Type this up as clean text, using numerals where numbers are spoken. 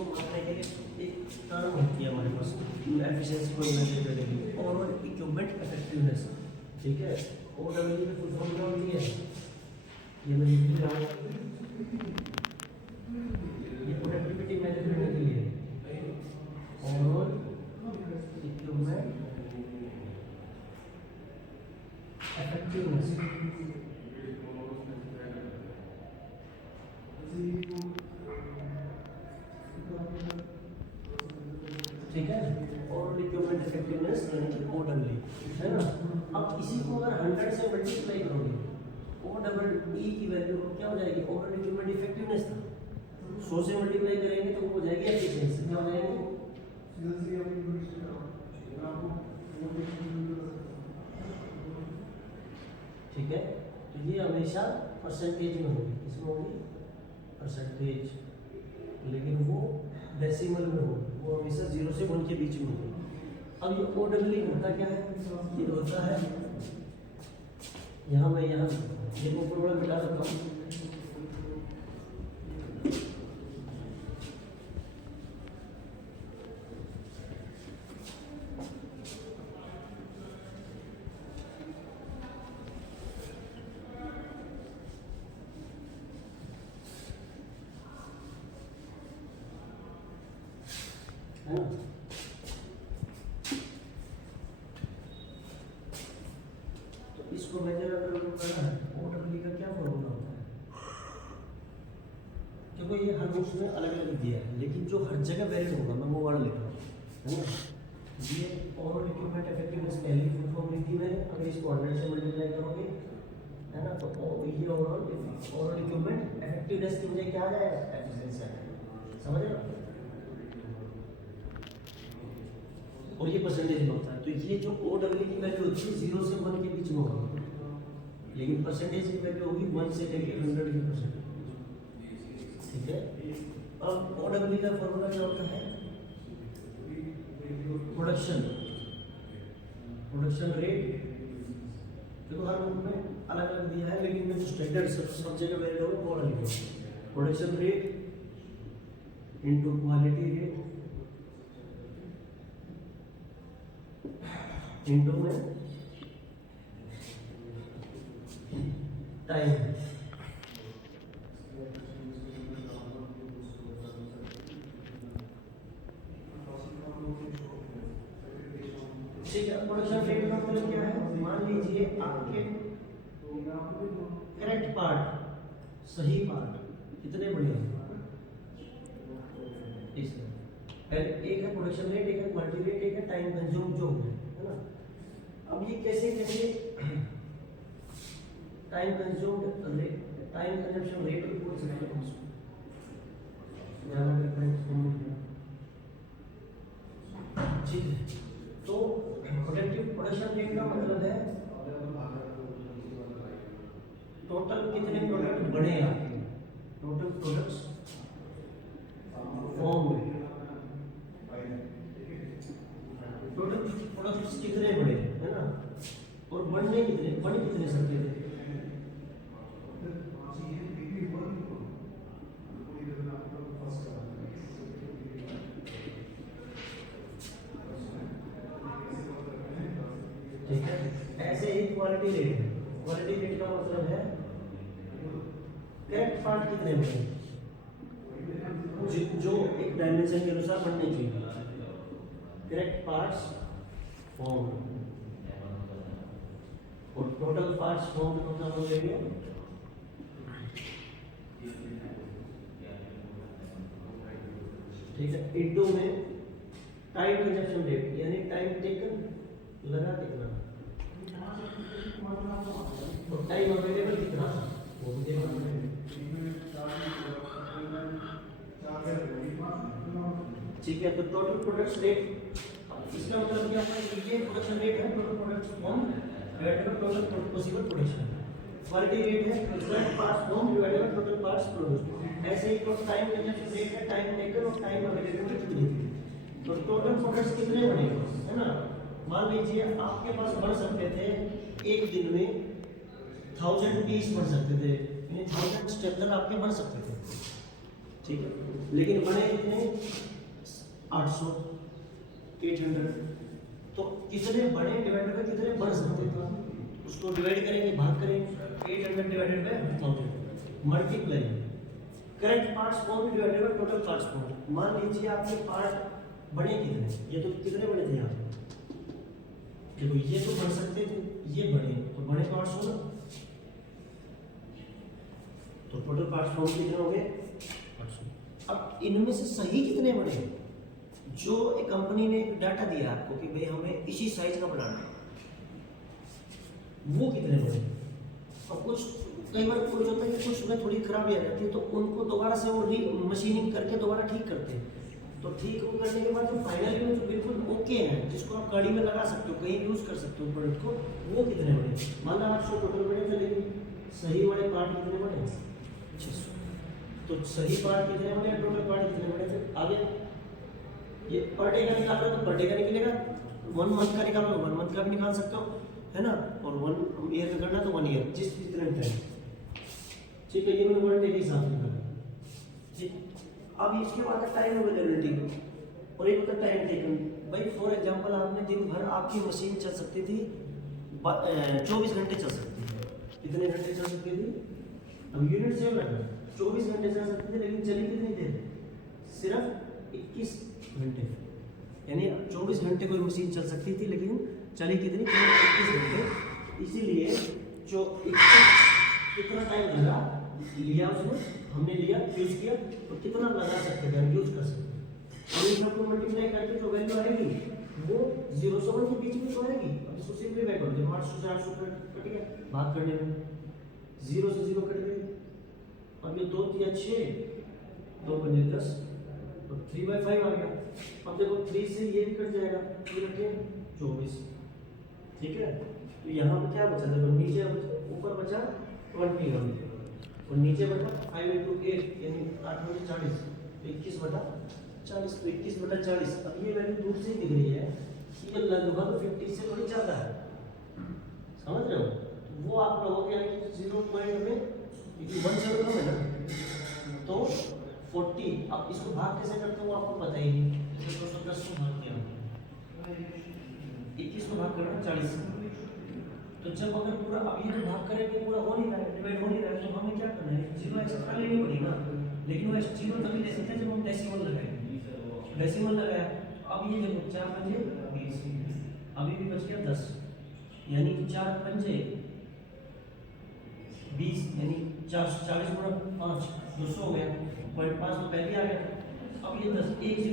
इसको मापने के लिए एक टर्म होती है हमारे पास एफिशिएंसी को मेजर करने के लिए, ओवरऑल इक्विपमेंट इफेक्टिवनेस, ठीक है। OEE की फुल फॉर्म क्या होती है, ये मैं लिख रहा हूँ, ये प्रोडक्टिविटी मेजर करने के लिए ओवरऑल इक्विपमेंट इफेक्टिवनेस, ठीक है। और इक्विपमेंट इफेक्टिवनेस OEE है ना। अब इसी को अगर 100 से मल्टीप्लाई करोगे, OEE की वैल्यू क्या हो जाएगी, ओवरऑल इक्विपमेंट इफेक्टिवनेस था, 100 से मल्टीप्लाई करेंगे तो वो हो जाएगी एफिशिएंसी, क्या हो जाएगी, ठीक है। तो ये हमेशा परसेंटेज में होगी, इसमें होगी परसेंटेज, लेकिन वो डेसिमल में होगी, वो हमेशा 0 से 1 के बीच में होगी। अब ये OEE होता क्या है, ये होता है, यहाँ मैं यहाँ ये ऊपर बड़ा मिटा सकता हूँ, है ना। तो इसको मेजर करना है, OEE का क्या फॉर्मूला होता है, क्योंकि ये हर बुक्स में अलग अलग दिया है, लेकिन जो हर जगह वैलिड होगा मैं वो वाला लिख रहा हूँ, है ना। ये ओवरऑल इक्विपमेंट इफेक्टिवनेस पहली फुल फॉर्म लिखी मैंने, अगर इसको 100 से मल्टीप्लाई करोगे, है ना, तो ये ओवरऑल इक्विपमेंट इफेक्टिवनेस की मुझे क्या आ जाएगा, एफिशिएंसी आ जाएगा, समझ रहे हो। और ये परसेंटेज में होता है, तो ये जो OEE की वैल्यू होती है 0 से 1 के बीच में होगी, लेकिन परसेंटेज की वैल्यू होगी 1 से लेकर 100 की परसेंटेज, ठीक है। अब OEE का फॉर्मूला क्या होता है, प्रोडक्शन रेट, देखो हर बुक में अलग अलग दिया है, लेकिन मैं जो स्टैंडर्ड सब जगह वैल्यू होगा वो वाला लिखूंगा, production rate into quality rate into में टाइम, ठीक है। प्रोडक्शन रेट का मतलब क्या है, मान लीजिए आपके करेक्ट पार्ट, सही पार्ट कितने बड़े हैं, इसमें पहले एक है प्रोडक्शन रेट, एक है क्वालिटी रेट, एक है टाइम कंज्यूम जो है ना। अब ये कैसे time consumed rate, time consumption rate भी बोल सकते हैं उसको, ठीक है। तो प्रोडक्शन रेट का मतलब है टोटल कितने प्रोडक्ट बने आपके, टोटल प्रोडक्ट्स फॉर्म हुए, टोटल प्रोडक्ट्स कितने बने, है ना, और बनने कितने, बन कितने सकते थे, ठीक है। ऐसे ही क्वालिटी रेट है, क्वालिटी रेट का मतलब है करेक्ट पार्ट कितने बने, जो एक डायमेंशन के अनुसार बनने चाहिए, करेक्ट पार्ट्स फॉर्म, और टोटल पार्ट्स फॉर्म का मतलब हो जाएगा, ठीक है, इनटू में टाइम कंजप्शन रेट, यानी टाइम टेकन लगा कितना, और टाइम अवेलेबल कितना था वो भी देखना है, ठीक है। तो टोटल प्रोडक्ट्स रेट, इसका मतलब क्या है, ये प्रोडक्शन रेट है, total products form divided by total possible production, quality rate है total parts form divided by total parts produced, ऐसे ही तो टाइम कंजप्शन रेट है टाइम टेकन और टाइम अवेलेबल कितनी थी, तो टोटल प्रोडक्ट्स कितने बने, है ना। मान लीजिए आपके पास बन सकते थे एक दिन में 1000 पीस बन सकते थे, यानी 1000 स्टेपलर आपके बन सकते थे, ठीक है, लेकिन बड़े कितने 800 800, तो कितने बड़े डिवाइडेड बाय कितने बढ़ सकते हैं, उसको डिवाइड करेंगे, भाग करेंगे, 800 divided by 1000 multiply correct parts form divided by total parts form. मान लीजिए आपके पार्ट बड़े कितने, ये तो कितने बड़े थे यहाँ, देखो ये तो बढ़ सकते थे, ये बड़े, तो बड़े पार्ट्स हो ना, तो टोटल पार्ट्स फॉर्म कितने हो गए 800। अब इनमें से सही कितने बड़े हैं, जो एक कंपनी ने डाटा दिया आपको कि भाई हमें इसी साइज का बनाना है, वो कितने बड़े। और कुछ कई बार कुछ होता है कि कुछ में थोड़ी खराबी आ जाती है, तो उनको दोबारा से वो मशीनिंग करके दोबारा ठीक करते हैं, तो ठीक हो करने के बाद जो फाइनली में जो बिल्कुल ओके है, जिसको आप गाड़ी में लगा सकते हो, कहीं यूज कर सकते हो प्रोडक्ट को, वो कितने बड़े। मान लो 800 टोटल बड़े थे, लेकिन सही वाले पार्ट कितने बड़े 600, तो सही पार्ट कितने बड़े, टोटल पार्ट कितने बड़े थे। आगे ये पर डे का निकाल रहे हो तो पर डे का निकलेगा, 1 मंथ का निकालो तो 1 मंथ का भी निकाल सकते हो, है ना, और 1 ईयर का करना तो 1 ईयर, जिस जितने टाइम, ठीक है, ये मैंने 1 डे के हिसाब से निकाला, ठीक। अब इसके बाद टाइम अवेलेबिलिटी और एक होता है टाइम टेकन। भाई फॉर एग्जांपल आपने दिन भर आपकी मशीन चल सकती थी 24 घंटे चल सकती थी, कितने घंटे चल सकती थी, अब यूनिट सेम रखना, 24 घंटे चल सकती थी, लेकिन चली कितनी देर, सिर्फ 21 घंटे, यानी 24 घंटे कोई मशीन चल सकती थी, लेकिन चली कितनी, 21 घंटे। इसीलिए जो 21 कितना टाइम लगा लिया उसने, हमने लिया यूज किया, तो कितना लगा सकते हैं, यूज कर सकते हैं, और इन सबको मल्टीप्लाई करके जो वैल्यू आएगी वो 0 से 1 के बीच में तो आएगी। अब इसको सिंपलीफाई कर दो, 800 से 800 कट गया भाग करने में, 0 से 0 कट गए, अब ये 2 3 6 2 5 10, तो 3/5 आ गया। अब देखो 3 से ये भी कट जाएगा, ये रखे 24, ठीक है, तो यहाँ पे क्या बचा, देखो नीचे ऊपर बचा 21 और नीचे बटा 5 × 8 यानी 8 × 40, तो 21/40, तो 21/40। अब ये वैल्यू दूर से दिख रही है, ये लगभग 50 से थोड़ी ज़्यादा है, समझ रहे हो, तो वो आप लोगों के 0 पॉइंट में 1 से कम है ना, तो 40। अब इसको भाग कैसे करते हो आपको पता ही नहीं, तो 210 को भाग किया, 21 को भाग करना 40, तो जब अगर पूरा, अब ये जो भाग करेंगे पूरा हो नहीं रहा है, डिवाइड हो नहीं रहा है, तो हमें क्या करना है, 0 एक्स्ट्रा लेनी पड़ेगा, लेकिन वो 0 तभी ले सकते हैं जब हम डेसिमल लगाएं, डेसिमल लगाया, अब ये देखो 4 पंजे 20, अभी भी बच गया 10, यानी 4 पंजे 20, यानी 440 × 5 200 हो गया, 0.5 तो पहले आ गया। अब ये 10 1 0